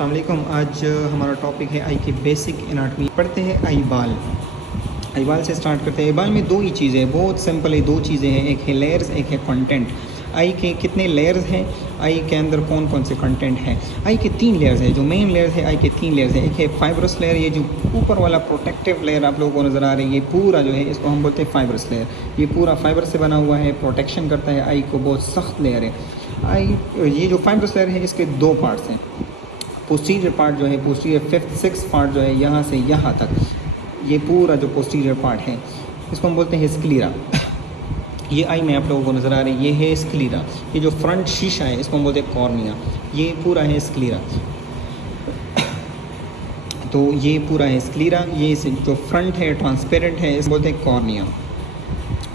अस्सलाम वालेकुम। आज हमारा टॉपिक है आई की बेसिक एनाटॉमी। पढ़ते हैं आई बाल। आई बाल से स्टार्ट करते हैं। आई बाल में दो ही चीज़ें हैं, बहुत सिंपल है, दो चीज़ें हैं, एक है लेयर्स, एक है कंटेंट। आई के कितने लेयर्स हैं, आई के अंदर कौन कौन से कंटेंट हैं। आई के 3 लेयर्स हैं, जो मेन लेयर्स है आई के 3 लेयर्स हैं। एक है फाइब्रस लेयर, ये जो ऊपर वाला प्रोटेक्टिव लेयर आप लोगों को नज़र आ रही है, ये पूरा जो है इसको हम बोलते हैं फाइब्रस लेयर। ये पूरा फाइबर से बना हुआ है, प्रोटेक्शन करता है आई को, बहुत सख्त लेयर है। आई ये जो फाइब्रस लेयर है इसके 2 पार्ट्स हैं। पोस्टीरियर पार्ट जो है, पोस्टीरियर 5th 6th पार्ट जो है, यहाँ से यहाँ तक ये पूरा जो पोस्टीरियर पार्ट है इसको हम बोलते हैं स्क्लीरा। ये आई में आप लोगों को नज़र आ रही है, ये है स्क्लीरा। ये जो फ्रंट शीशा है इसको हम बोलते हैं कॉर्निया, ये पूरा है स्क्लीरा। तो ये पूरा है स्क्लीरा। ये जो फ्रंट है ट्रांसपेरेंट है इसको बोलते हैं कॉर्निया।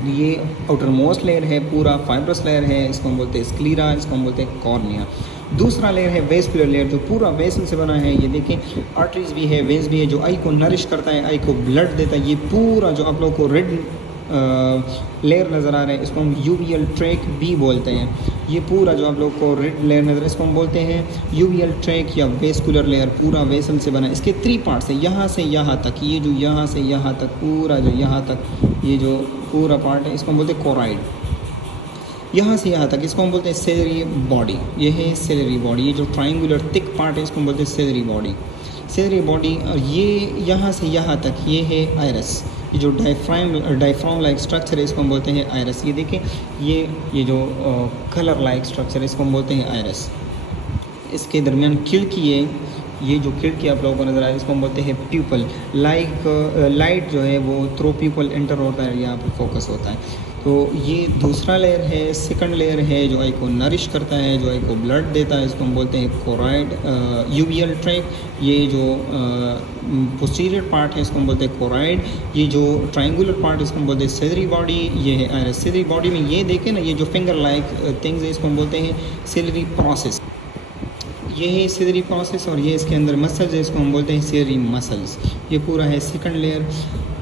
ये आउटर मोस्ट लेयर है, पूरा फाइब्रस लेयर है, इसको हम बोलते हैं स्क्लीरा, इसको हम बोलते हैं कॉर्निया। दूसरा लेयर है वेस्कुलर लेयर, जो पूरा वेसल से बना है। ये देखें, आर्टरीज भी है, वेंस भी है, जो आई को नरिश करता है, आई को ब्लड देता है। ये पूरा जो आप लोगों को रेड लेयर नज़र आ रहा है इसको हम यूवियल ट्रैक भी बोलते हैं। ये पूरा जो आप लोग को रेड लेयर नज़र है इसको हम बोलते हैं यूवियल ट्रैक या वेस्कुलर लेयर। पूरा वेसल से बना है। इसके 3 पार्ट्स हैं, यहाँ से यहाँ तक, ये जो यहाँ से यहाँ तक पूरा जो यहाँ तक ये जो पूरा पार्ट है इसको हम बोलते हैं कोराइड। यहाँ से यहाँ तक इसको हम बोलते हैं सेलरी बॉडी। ये है सेलरी बॉडी। ये जो ट्रायंगुलर थिक पार्ट है इसको हम बोलते हैं सेलरी बॉडी। सेलरी बॉडी, और ये यहाँ से यहाँ तक ये है आयरस। ये जो डायफ्राम लाइक स्ट्रक्चर है इसको हम बोलते हैं आयरस। ये देखें, ये जो कलर लाइक स्ट्रक्चर है इसको हम बोलते हैं आयरस। इसके दरमियान खिड़की है, ये जो खिड़की आप लोगों को नज़र आ रहा है इसको हम बोलते हैं प्यूपल। लाइट जो है वो थ्रू प्यूपल एंटर होता है, यहाँ पर फोकस होता है। तो ये दूसरा लेयर है। सेकंड लेयर है जो आई को नरिश करता है, जो आई को ब्लड देता है, इसको हम बोलते हैं कोराइड यूवियल ट्रैक। ये जो पोस्टीरियर पार्ट है इसको हम बोलते हैं कोराइड। ये जो ट्रायंगुलर पार्ट इसको हम बोलते हैं सेलरी बॉडी। ये है आयरस। सेलरी बॉडी में ये देखें ना, ये जो फिंगर लाइक थिंग्स है इसको हम बोलते हैं सेलरी प्रोसेस। ये है सेलरी प्रोसेस, और ये इसके अंदर मसल्स है इसको हम बोलते हैं सेलरी मसल्स। ये पूरा है सेकंड लेयर।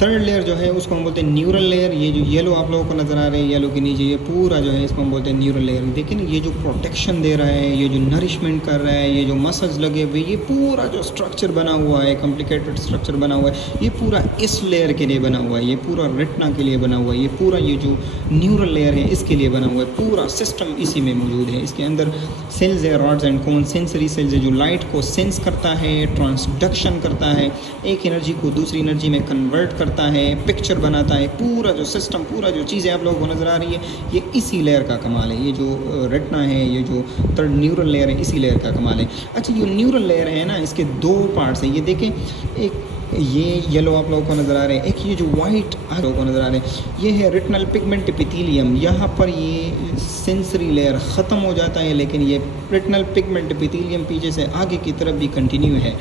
थर्ड लेयर जो है उसको हम बोलते हैं न्यूरल लेयर। ये जो येलो आप लोगों को नज़र आ रहे हैं, येलो के नीचे ये पूरा जो है इसको हम बोलते हैं न्यूरल लेयर। देखिए ना, ये जो प्रोटेक्शन दे रहा है, ये जो नरिशमेंट कर रहा है, ये जो मसल्स लगे हुए, ये पूरा जो स्ट्रक्चर बना हुआ है, कॉम्प्लिकेटेड स्ट्रक्चर बना हुआ है, ये पूरा इस लेयर के लिए बना हुआ है। ये पूरा रेटिना के लिए बना हुआ है। ये पूरा ये जो न्यूरल लेयर है इसके लिए बना हुआ है। पूरा सिस्टम इसी में मौजूद है। इसके अंदर सेल्स है, rods and cone, sensory sales है, जो लाइट को सेंस करता है, ट्रांसडक्शन करता है, एक एनर्जी को दूसरी एनर्जी में कन्वर्ट करता है, पिक्चर बनाता है। पूरा जो सिस्टम, पूरा जो चीज़ें आप लोगों को नज़र आ रही है, ये इसी लेयर का कमाल है। ये जो रेटिना है, ये जो थर्ड न्यूरल लेयर है, इसी लेयर का कमाल है। अच्छा, ये न्यूरल लेयर है ना, इसके 2 पार्ट्स हैं। ये देखें, एक ये येलो आप लोगों को नज़र आ रहे हैं, एक ये जो वाइट आप लोगों को नज़र आ रहे हैं, ये है रेटिनल पिगमेंट एपिथेलियम। यहाँ पर ये सेंसरी लेयर ख़त्म हो जाता है, लेकिन ये रेटिनल पिगमेंट एपिथेलियम पीछे से आगे की तरफ भी कंटिन्यू है।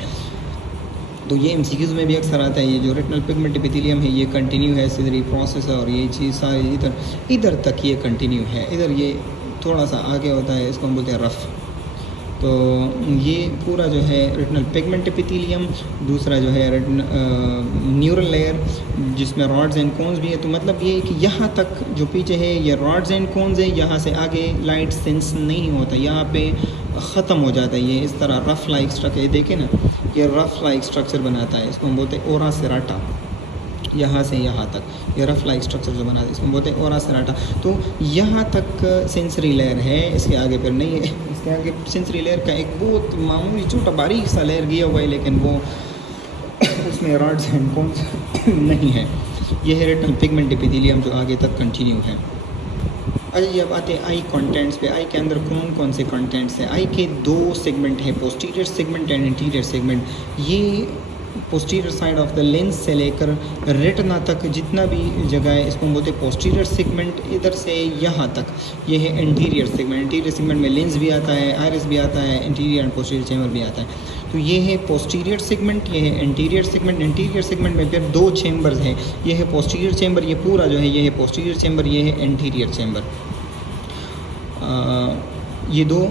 तो ये एमसीक्यूज़ में भी अक्सर आता है। ये जो रेटिनल पिगमेंट एपिथेलियम है ये कंटिन्यू है, सेलरी प्रोसेस है, और ये चीज़ सारी इधर तक ये कंटिन्यू है। इधर ये थोड़ा सा आगे होता है, इसको हम बोलते हैं रफ़। तो ये पूरा जो है रेटिनल पिगमेंट एपिथेलियम, दूसरा जो है न्यूरल लेयर जिसमें रॉड्स एंड कोन्स भी है। तो मतलब ये कि यहाँ तक जो पीछे है ये रॉड्स एंड कोन्स है, यहाँ से आगे लाइट सेंस नहीं होता, यहाँ पे ख़त्म हो जाता है। ये इस तरह रफ़ लाइक स्ट्रक्चर, देखें ना, ये रफ़ लाइक स्ट्रक्चर बनाता है, इसको हम बोलते हैं ओरा सेराटा। यहाँ से यहाँ तक ये रफ़ लाइक स्ट्रक्चर जो बना है इसको बोलते हैं ओरा सेराटा। तो यहाँ तक सेंसरी लेयर है, इसके आगे फिर नहीं है। इसके आगे सेंसरी लेयर का एक बहुत मामूली छोटा बारीक सा लेयर गया हुआ है, लेकिन वो उसमें रॉड्स एंड कोन्स नहीं है। ये है रेटिनल पिगमेंट एपिथेलियम जो आगे तक कंटिन्यू है। अच्छा, ये अब आते हैं आई कंटेंट्स पे। आई के अंदर कौन कौन से कंटेंट्स हैं। आई के 2 सेगमेंट हैं, posterior segment and interior segment. ये posterior side of the lens से लेकर रेटिना तक जितना भी जगह है इसको हम बोलते हैं पोस्टीरियर सेगमेंट। इधर से यहाँ तक ये है इंटीरियर सेगमेंट। इंटीरियर सेगमेंट में लेंस भी आता है, आयरिस भी आता है, इंटीरियर एंड पोस्टीरियर चैम्बर भी आता है। तो ये है पोस्टीरियर सेगमेंट, ये है इंटीरियर सेगमेंट। इंटीरियर सेगमेंट में फिर 2 चैम्बर्स हैं। ये है पोस्टीरियर चैम्बर, ये पूरा जो है ये है पोस्टीरियर चैम्बर, ये है इंटीरियर चैम्बर। ये 2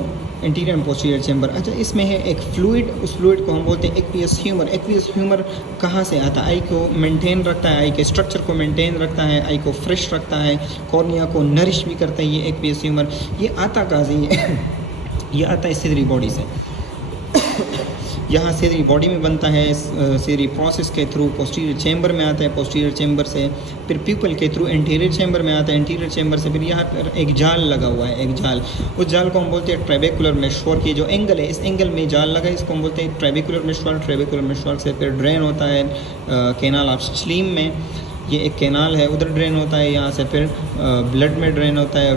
इंटीरियर एंड पोस्टीरियर चैम्बर। अच्छा, इसमें है एक फ्लूइड, उस फ्लूइड को हम बोलते हैं एक्वियस ह्यूमर। एक्वियस ह्यूमर कहाँ से आता है? आई को मेंटेन रखता है, आई के स्ट्रक्चर को मेंटेन रखता है, आई को फ्रेश रखता है, कॉर्निया को नरिश भी करता है। ये एक्वियस ह्यूमर ये आता कहाँ से? ये आता है सेलरी बॉडी से। यहाँ से बॉडी में बनता है, सीरी प्रोसेस के थ्रू पोस्टीरियर चैम्बर में आता है, पोस्टीरियर चैम्बर से फिर प्यूपल के थ्रू एंटीरियर चैम्बर में आता है, एंटीरियर चैम्बर से फिर यहाँ पर एक जाल लगा हुआ है, एक जाल, उस जाल को हम बोलते हैं ट्रेबेकुलर मेशवर की जो एंगल है, इस एंगल में जाल लगा है, इसको हम बोलते हैं ट्रेबेकुलर मेशवर। ट्रेबेकुलर मेशवर से फिर ड्रेन होता है कैनाल ऑफ स्लीम में, ये एक कैनाल है, उधर ड्रेन होता है, यहाँ से फिर ब्लड में ड्रेन होता है,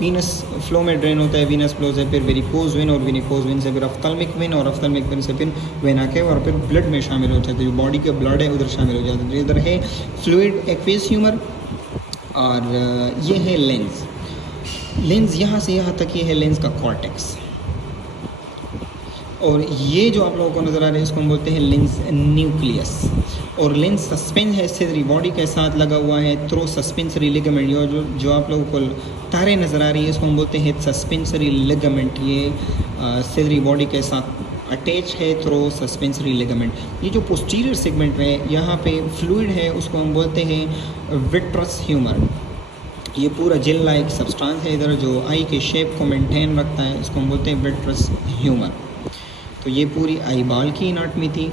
वीनस फ्लो में ड्रेन होता है, वीनस फ्लो से फिर वेरिकोज वेन, और वेरिकोज वेन से फिर अफ्थल्मिक वेन, और अफ्थल्मिक वेन से फिर वेना के, और फिर ब्लड में शामिल हो जाता है, जो बॉडी के ब्लड है उधर शामिल हो जाता है। तो इधर है फ्लूइड एक्वेस ह्यूमर, और ये है लेंस। लेंस यहाँ से यहाँ तक ये है लेंस का कॉर्टेक्स, और ये जो आप लोगों को नज़र आ रहा है इसको हम बोलते हैं लेंस न्यूक्लियस। और लेंस सस्पेंस है सिलेंडरी बॉडी के साथ लगा हुआ है थ्रू सस्पेंसरी लिगामेंट। जो आप लोगों को तारे नज़र आ रही है इसको हम बोलते हैं सस्पेंसरी लिगामेंट। ये सिलेंडरी बॉडी के साथ अटैच है थ्रू सस्पेंसरी लिगामेंट। ये जो पोस्टीरियर सेगमेंट में यहाँ पे फ्लूइड है उसको हम बोलते हैं विट्रस ह्यूमर। ये पूरा जेल लाइक सब्सटेंस है इधर जो आई के शेप को मेंटेन रखता है, इसको हम बोलते हैं विट्रस ह्यूमर। तो ये पूरी आई बॉल की एनाटॉमी थी।